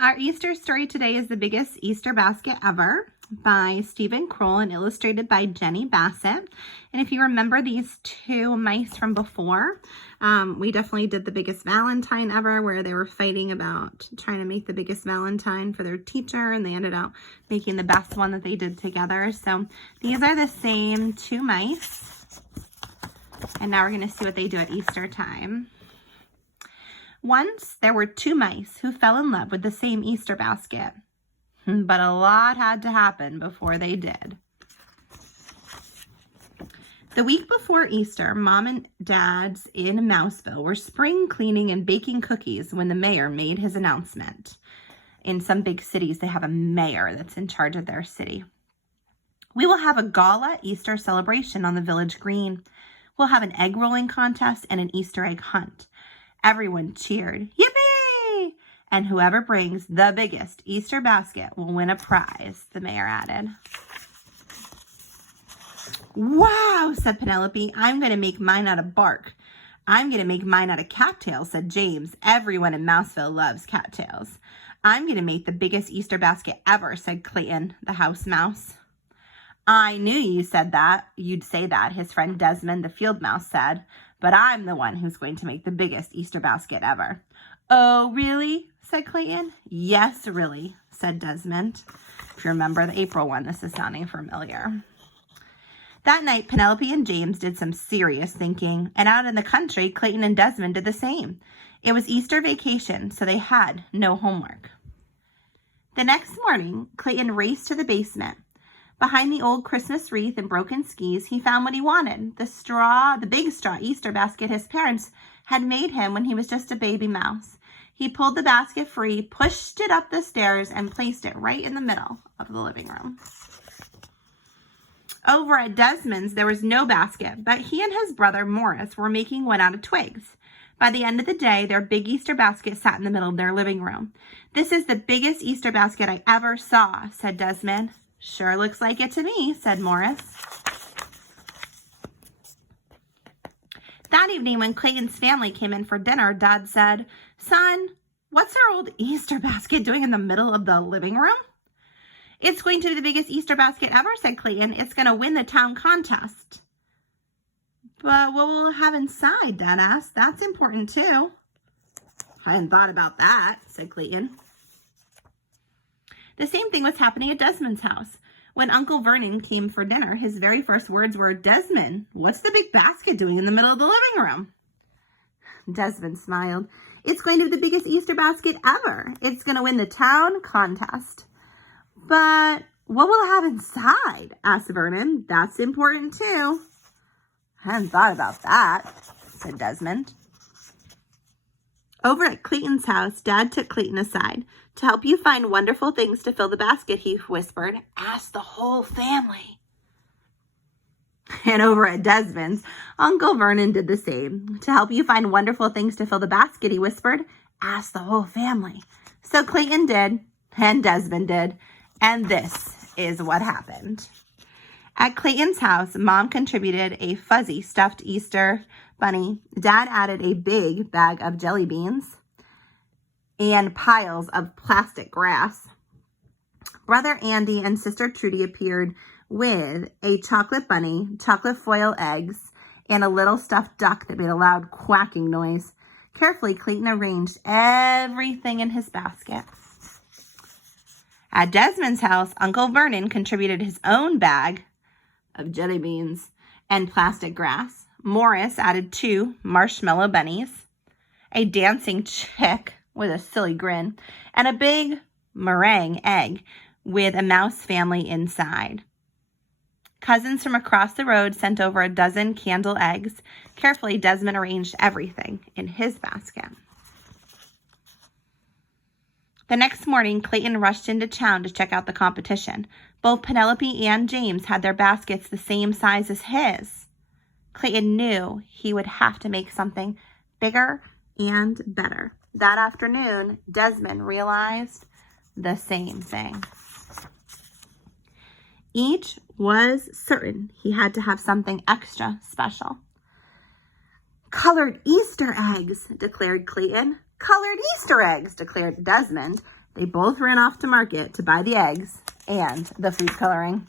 our Easter story today is The Biggest Easter Basket Ever by Stephen Kroll and illustrated by Jenny Bassett. And if you remember these two mice from before, we definitely did The Biggest Valentine Ever, where they were fighting about trying to make the biggest Valentine for their teacher, and they ended up making the best one that they did together. So these are the same two mice. And now we're going to see what they do at Easter time. Once there were two mice who fell in love with the same Easter basket, but a lot had to happen before they did. The week before Easter, Mom and Dad's in Mouseville were spring cleaning and baking cookies when the mayor made his announcement. In some big cities, they have a mayor that's in charge of their city. We will have a gala Easter celebration on the village green. We'll have an egg rolling contest and an Easter egg hunt. Everyone cheered, "Yippee!" And whoever brings the biggest Easter basket will win a prize, the mayor added. "Wow," said Penelope. "I'm going to make mine out of bark." "I'm going to make mine out of cattails," said James. "Everyone in Mouseville loves cattails." "I'm going to make the biggest Easter basket ever," said Clayton, the house mouse. "I knew you'd say that," his friend Desmond, the field mouse, said. "But I'm the one who's going to make the biggest Easter basket ever." "Oh, really?" said Clayton. "Yes, really," said Desmond. If you remember the April one, this is sounding familiar. That night, Penelope and James did some serious thinking, and out in the country, Clayton and Desmond did the same. It was Easter vacation, so they had no homework. The next morning, Clayton raced to the basement. Behind the old Christmas wreath and broken skis, he found what he wanted, the big straw Easter basket his parents had made him when he was just a baby mouse. He pulled the basket free, pushed it up the stairs, and placed it right in the middle of the living room. Over at Desmond's, there was no basket, but he and his brother Morris were making one out of twigs. By the end of the day, their big Easter basket sat in the middle of their living room. "This is the biggest Easter basket I ever saw," said Desmond. "Sure looks like it to me," said Morris. That evening, when Clayton's family came in for dinner, Dad said, "Son, what's our old Easter basket doing in the middle of the living room?" "It's going to be the biggest Easter basket ever," said Clayton. "It's going to win the town contest." "But what will it have inside?" Dad asked. "That's important too." "I hadn't thought about that," said Clayton. The same thing was happening at Desmond's house. When Uncle Vernon came for dinner, his very first words were, "Desmond, what's the big basket doing in the middle of the living room?" Desmond smiled. "It's going to be the biggest Easter basket ever. It's going to win the town contest." "But what will it have inside?" asked Vernon. "That's important too." "I hadn't thought about that," said Desmond. Over at Clayton's house, Dad took Clayton aside. "To help you find wonderful things to fill the basket," he whispered, "ask the whole family." And over at Desmond's, Uncle Vernon did the same. "To help you find wonderful things to fill the basket," he whispered, "ask the whole family." So Clayton did, and Desmond did, and this is what happened. At Clayton's house, Mom contributed a fuzzy stuffed Easter bunny. Dad added a big bag of jelly beans and piles of plastic grass. Brother Andy and Sister Trudy appeared with a chocolate bunny, chocolate foil eggs, and a little stuffed duck that made a loud quacking noise. Carefully, Clayton arranged everything in his basket. At Desmond's house, Uncle Vernon contributed his own bag of jelly beans and plastic grass. Morris added 2 marshmallow bunnies, a dancing chick with a silly grin, and a big meringue egg with a mouse family inside. Cousins from across the road sent over a dozen candle eggs. Carefully, Desmond arranged everything in his basket. The next morning, Clayton rushed into town to check out the competition. Both Penelope and James had their baskets the same size as his. Clayton knew he would have to make something bigger and better. That afternoon, Desmond realized the same thing. Each was certain he had to have something extra special. "Colored Easter eggs," declared Clayton. "Colored Easter eggs," declared Desmond. They both ran off to market to buy the eggs and the food coloring.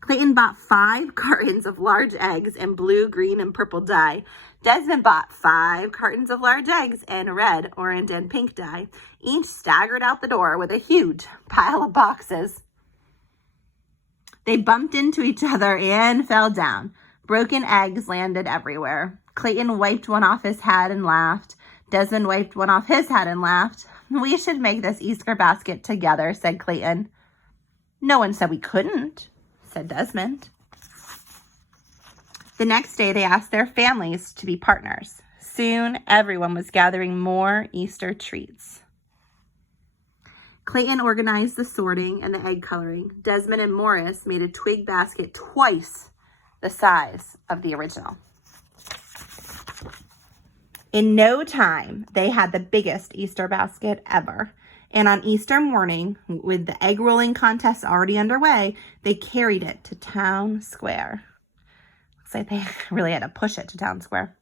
Clayton bought 5 cartons of large eggs in blue, green, and purple dye. Desmond bought 5 cartons of large eggs in red, orange, and pink dye. Each staggered out the door with a huge pile of boxes. They bumped into each other and fell down. Broken eggs landed everywhere. Clayton wiped one off his head and laughed. Desmond wiped one off his head and laughed. "We should make this Easter basket together," said Clayton. "No one said we couldn't," said Desmond. The next day, they asked their families to be partners. Soon, everyone was gathering more Easter treats. Clayton organized the sorting and the egg coloring. Desmond and Morris made a twig basket twice the size of the original. In no time, they had the biggest Easter basket ever. And on Easter morning, with the egg rolling contest already underway, they carried it to Town Square. Looks like they really had to push it to Town Square.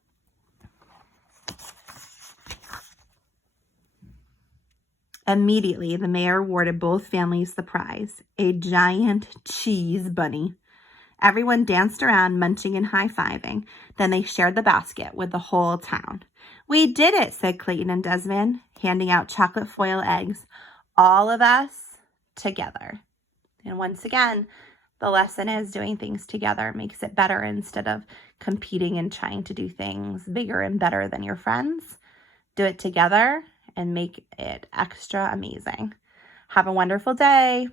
Immediately, the mayor awarded both families the prize, a giant cheese bunny. Everyone danced around, munching and high-fiving. Then they shared the basket with the whole town. "We did it," said Clayton and Desmond, handing out chocolate foil eggs. "All of us together." And once again, the lesson is doing things together makes it better instead of competing and trying to do things bigger and better than your friends. Do it together and make it extra amazing. Have a wonderful day.